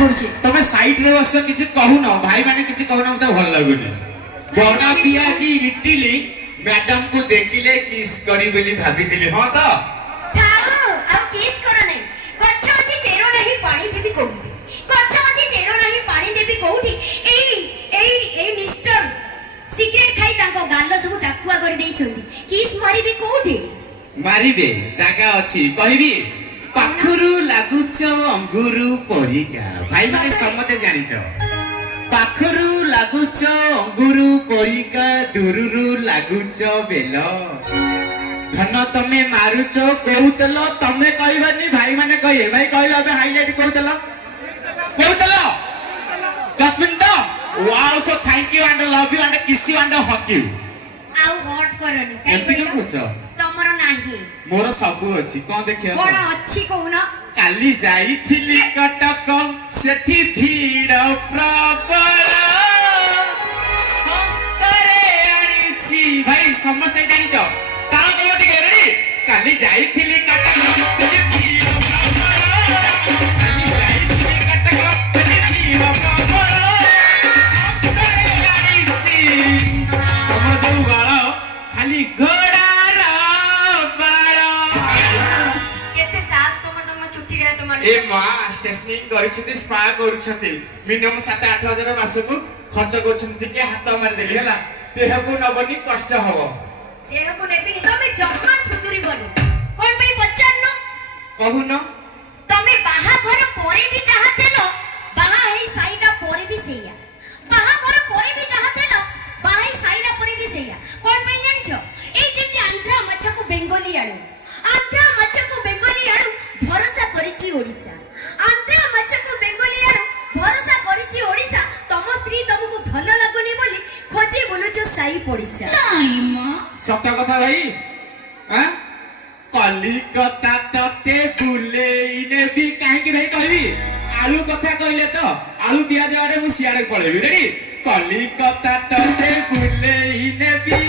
पड़ुछि तमे साइड रे बस किछि कहू न भाई माने किछि कहू न मते भल लागुनी बड़ा पियाजी इटली मैडम को देखिले किस करी बोली भाबितिले हां त थाओ आ किस करो नै गच्छ अछि चेरो नहीं पानी देबी कोउठी गच्छ अछि चेरो नहीं पानी देबी कोउठी ए मिस्टर सिगरेट खाई ताको गालो सब टाकुआ कर देई छथि किस मारिबी कोउठी मारिबे जागा अछि कहबी पाखुरु लागुच अंगुरु परिका भाई माने सम्मते जानिछ पाखुरु लागुच अंगुरु परिका दुरुरु लागुच बेल धन तमे मारुच कहूतल तमे कहबानी भाई माने कहे भाई कहबे अबे हाइलाइट कहूतल Jasmine the wow so thank you and love you and kiss you and hug you आउ हॉट करनी काई कहू तमरो नाही मोर सबु अछि कोन देखियो कोन अछि कोन काली जाईथिली कटक सेठी भीड़ प्रबल संस्तारे आनिछि भाई समस्त जानि छ तारा कहियो टिके रेडी काली जाईथिली कटक सेठी भीड़ प्रबल काली जाईथिली कटक सेठी भीड़ प्रबल संस्तारे आनिछि तमर जो बाळा खाली घोड़ा ए मां स्टेशनिंग करिछथि स्पा करूछथि मिनिमम 7-8 हजार मासको खर्च करूछथि के हाथ मार देली हला देह को नबनी कष्ट हबो देह को नेबी तमे जम्मा सुतुरी बनो कोन पे पचार न कहू न तमे बाहा घर पोरी भी चाहतेलो बाहा हेई साईटा पोरी भी सेया बाहा घर पोरी भी चाहतेलो बाहा हेई साईटा पोरी भी सेया कोन पे जानि छ ए जेति आंध्रा मच्छको बेंगोली आडू आंध्रा मच्छको बेंगोली आडू भरोसा करिछि ओडिसा आंध्रा मच्छको बेंगोली आडू भरोसा करिछि ओडिसा तम स्त्री तमको भल लागुनी बोली खोजी बोलुछ साई पडिसा नाही मा सत्य कथा भाई हां कलिकता तते बुलेइने भी काहे कि भाई कहबी आलू कथा कहले तो आलू पियाज आडे मु सियाडे पळेबी रेडी कलिकता तते बुलेइने भी